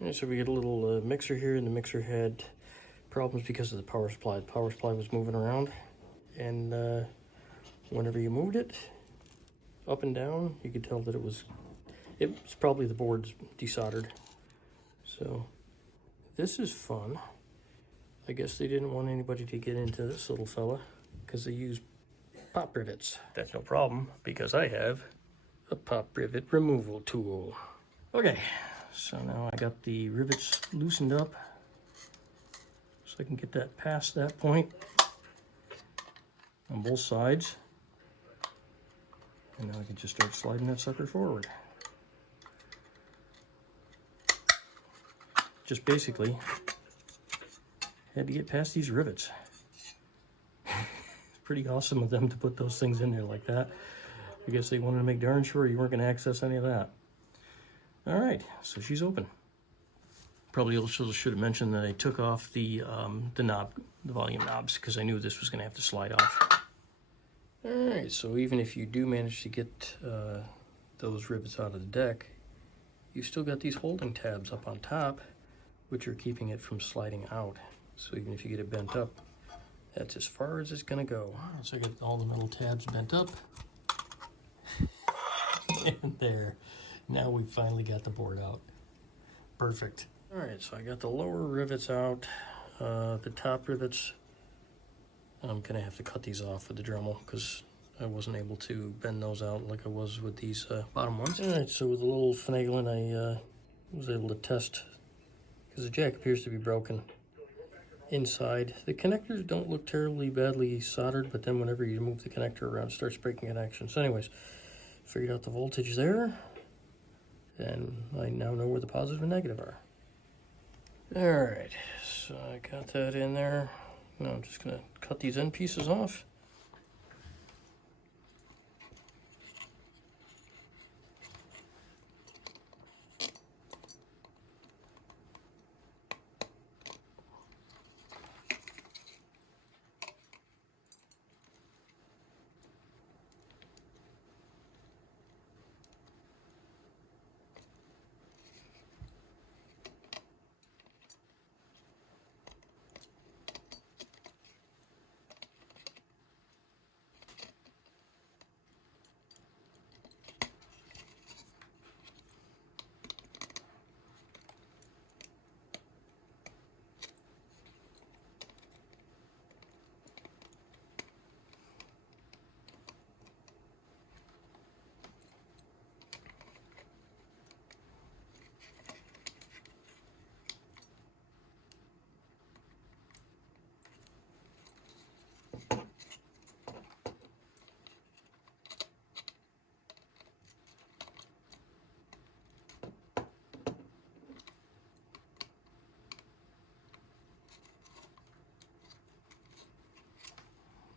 Alright, so we get a little mixer here, and the mixer had problems because of the power supply. The power supply was moving around, and whenever you moved it up and down, you could tell that it was probably the board's desoldered. So this is fun. I guess they didn't want anybody to get into this little fella because they use pop rivets. That's no problem because I have a pop rivet removal tool. Okay, so now I got the rivets loosened up so I can get that past that point on both sides. And now I can just start sliding that sucker forward. Just basically had to get past these rivets. It's pretty awesome of them to put those things in there like that. I guess they wanted to make darn sure you weren't going to access any of that. All right, so she's open. Probably also should have mentioned that I took off the knob, the volume knobs, because I knew this was going to have to slide off. All right, so even if you do manage to get those rivets out of the deck, you've still got these holding tabs up on top, which are keeping it from sliding out. So even if you get it bent up, that's as far as it's gonna go. So I got all the metal tabs bent up. And there, now we finally got the board out. Perfect. All right, so I got the lower rivets out. The top rivets, I'm gonna have to cut these off with the Dremel because I wasn't able to bend those out like I was with these bottom ones. All right, so with a little finagling, I was able to test, because the jack appears to be broken inside. The connectors don't look terribly badly soldered, but then whenever you move the connector around, it starts breaking connections. So anyways, figured out the voltage there, and I now know where the positive and negative are. All right, so I got that in there. Now I'm just gonna cut these end pieces off.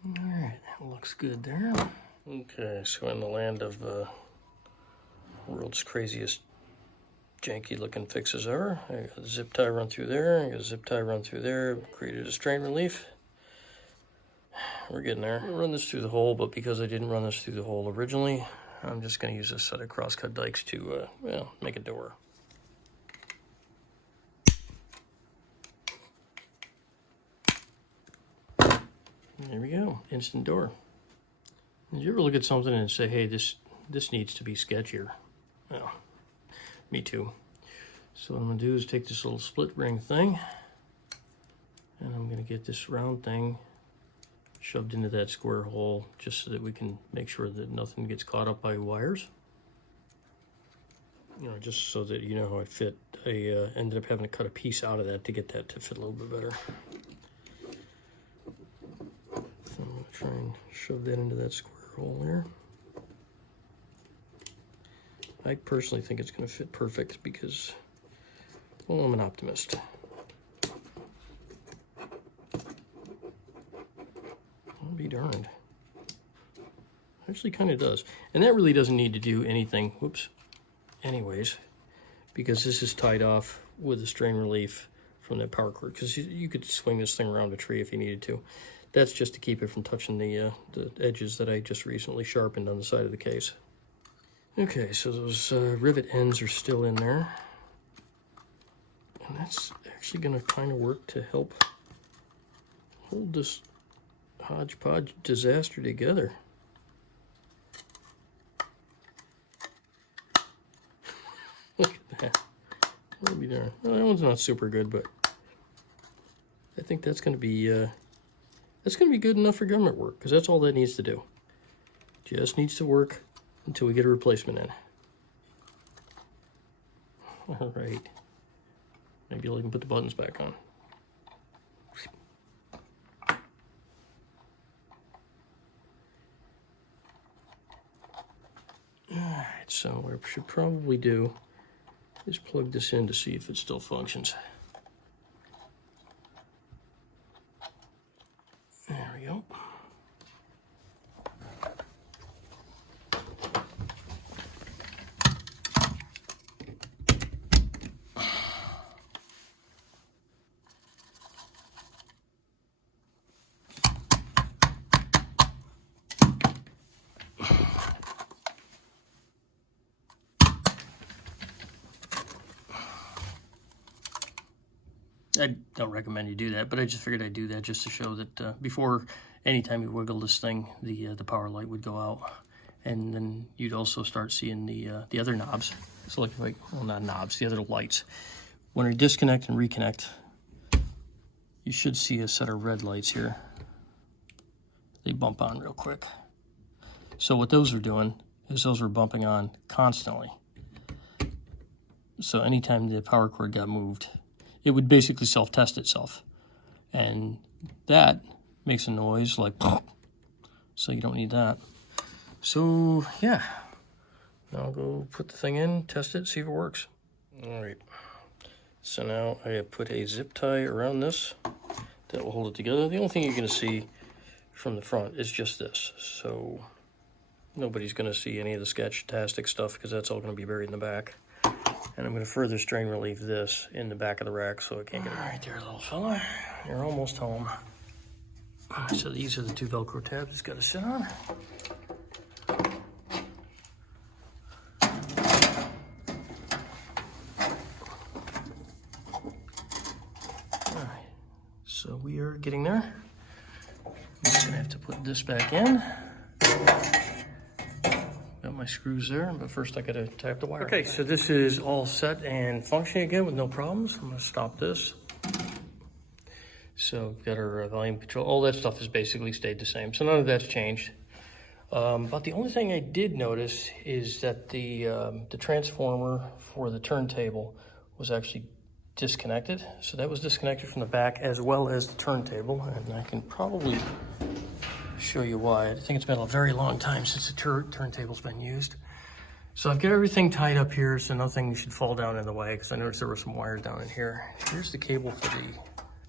All right, that looks good there. Okay, so in the land of world's craziest janky looking fixes ever, I got a zip tie run through there, I got a zip tie run through there, created a strain relief. We're getting there. I'm gonna run this through the hole, but because I didn't run this through the hole originally, I'm just gonna use a set of crosscut dikes to, well, make a door. There we go, instant door. Did you ever look at something and say, hey, this needs to be sketchier? Well, me too. So what I'm gonna do is take this little split ring thing, and I'm gonna get this round thing shoved into that square hole just so that we can make sure that nothing gets caught up by wires. You know, just so that you know how it fit. I ended up having to cut a piece out of that to get that to fit a little bit better. So I'm gonna try and shove that into that square hole there. I personally think it's gonna fit perfect because, well, I'm an optimist. I'll be darned. Actually kind of does. And that really doesn't need to do anything, whoops, anyways, because this is tied off with a strain relief from that power cord, because you could swing this thing around a tree if you needed to. That's just to keep it from touching the edges that I just recently sharpened on the side of the case. Okay, so those rivet ends are still in there. And that's actually going to kind of work to help hold this hodgepodge disaster together. Look at that. That'll be darn. Well, that one's not super good, but I think that's going to be good enough for government work, because that's all that needs to do. Just needs to work until we get a replacement in. All right. Maybe I'll even put the buttons back on. All right, so what I should probably do is plug this in to see if it still functions. There we go. I don't recommend you do that, but I just figured I'd do that just to show that before, anytime you wiggle this thing, the power light would go out, and then you'd also start seeing the other knobs. So like well, not knobs, the other lights. When you disconnect and reconnect, you should see a set of red lights here. They bump on real quick. So what those are doing is those were bumping on constantly. So anytime the power cord got moved, it would basically self-test itself. And that makes a noise like, so you don't need that. So yeah, now I'll go put the thing in, test it, see if it works. All right, so now I have put a zip tie around this that will hold it together. The only thing you're gonna see from the front is just this. So nobody's gonna see any of the sketch-tastic stuff because that's all gonna be buried in the back. And I'm going to further strain relieve this in the back of the rack so it can't get it. All right there, little fella. You're almost home. All right, so these are the two Velcro tabs it's got to sit on. All right, so we are getting there. I'm just going to have to put this back in. My screws there, but first I gotta tap the wire. Okay, so this is all set and functioning again with no problems. I'm gonna stop this. So we've got our volume control. All that stuff has basically stayed the same, so none of that's changed. But the only thing I did notice is that the transformer for the turntable was actually disconnected. So that was disconnected from the back as well as the turntable, and I can probably show you why. I think it's been a very long time since the turntable's been used. So I've got everything tied up here so nothing should fall down in the way, because I noticed there were some wires down in here. Here's the cable for the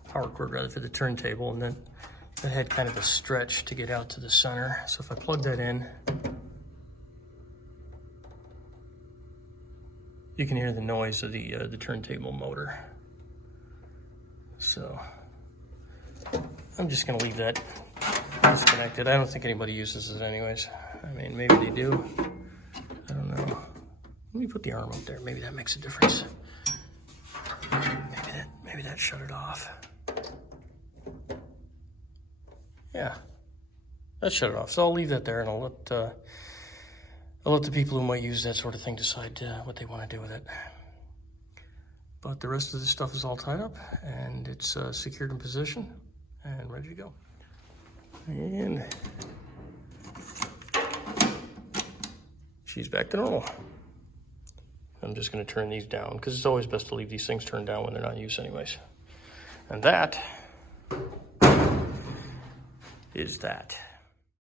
power cord, rather, for the turntable, and then that had kind of a stretch to get out to the center. So if I plug that in, you can hear the noise of the turntable motor. So I'm just gonna leave that disconnected. I don't think anybody uses it anyways. I mean, maybe they do. I don't know. Let me put the arm up there. Maybe that makes a difference. Maybe that shut it off. Yeah, that shut it off. So I'll leave that there, and I'll let the people who might use that sort of thing decide what they want to do with it. But the rest of this stuff is all tied up, and it's secured in position and ready to go. And she's back to normal. I'm just going to turn these down because it's always best to leave these things turned down when they're not in use anyways. And that is that.